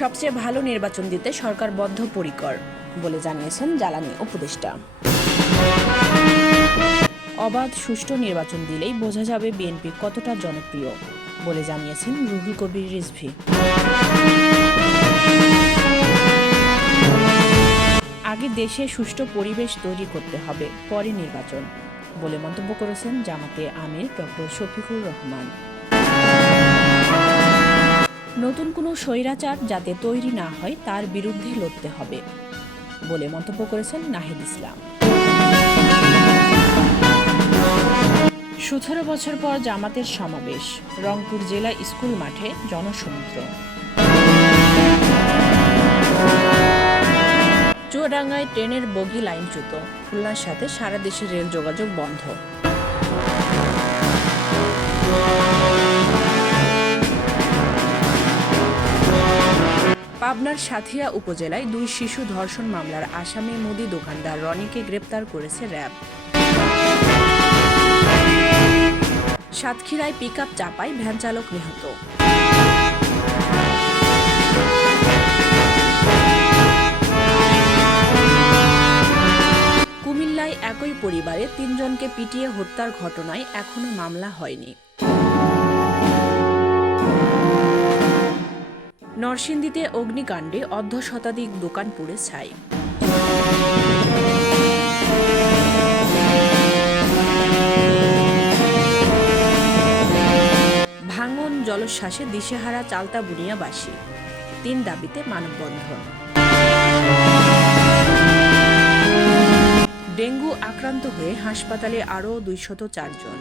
সবচেয়ে ভালো নির্বাচন দিতে সরকার বদ্ধপরিকর বলে জানিয়েছেন জ্বালানি উপদেষ্টা। অবাধ সুষ্ঠু নির্বাচন দিলেই বোঝা যাবে বিএনপি কতটা জনপ্রিয় বলে জানিয়েছেন রুহুল কবির রিজভী। আগে দেশে সুষ্ঠু পরিবেশ তৈরি করতে হবে, পরে নির্বাচন বলে মন্তব্য করেছেন জামাতে আমির ডক্টর শফিকুর রহমান। নতুন কোনো স্বৈরাচার যাতে তৈরি না হয় তার বিরুদ্ধে লড়তে হবে বলে মন্তব্য করেছেন নাহিদ ইসলাম। 17 বছর পর জামাতের সমাবেশ, রংপুর জেলা স্কুল মাঠে জনসমুদ্র। চুয়াডাঙ্গায় ট্রেনের বগি লাইনচ্যুত, খুলনার সাথে সারা দেশে রেল যোগাযোগ বন্ধ। পাবনার সাঁথিয়া উপজেলায় 2 শিশু ধর্ষণ মামলার আসামি মুদি দোকানদার রনিকে গ্রেপ্তার করেছে র্যাব। সাতক্ষীরায় পিকআপ চাপায় ভ্যান চালক নিহত। কুমিল্লায় একই পরিবারে 3 জনকে পিটিয়ে হত্যার ঘটনায় এখনো মামলা হয়নি। নরসিংদীতে অগ্নিকাণ্ডে অর্ধশতাধিক দোকান পুড়ে ছাই। ভাঙন জলোচ্ছ্বাসে দিশেহারা চালতা বুনিয়াবাসী, 3 দাবিতে মানববন্ধন। ডেঙ্গু আক্রান্ত হয়ে হাসপাতালে আরও 204 জন।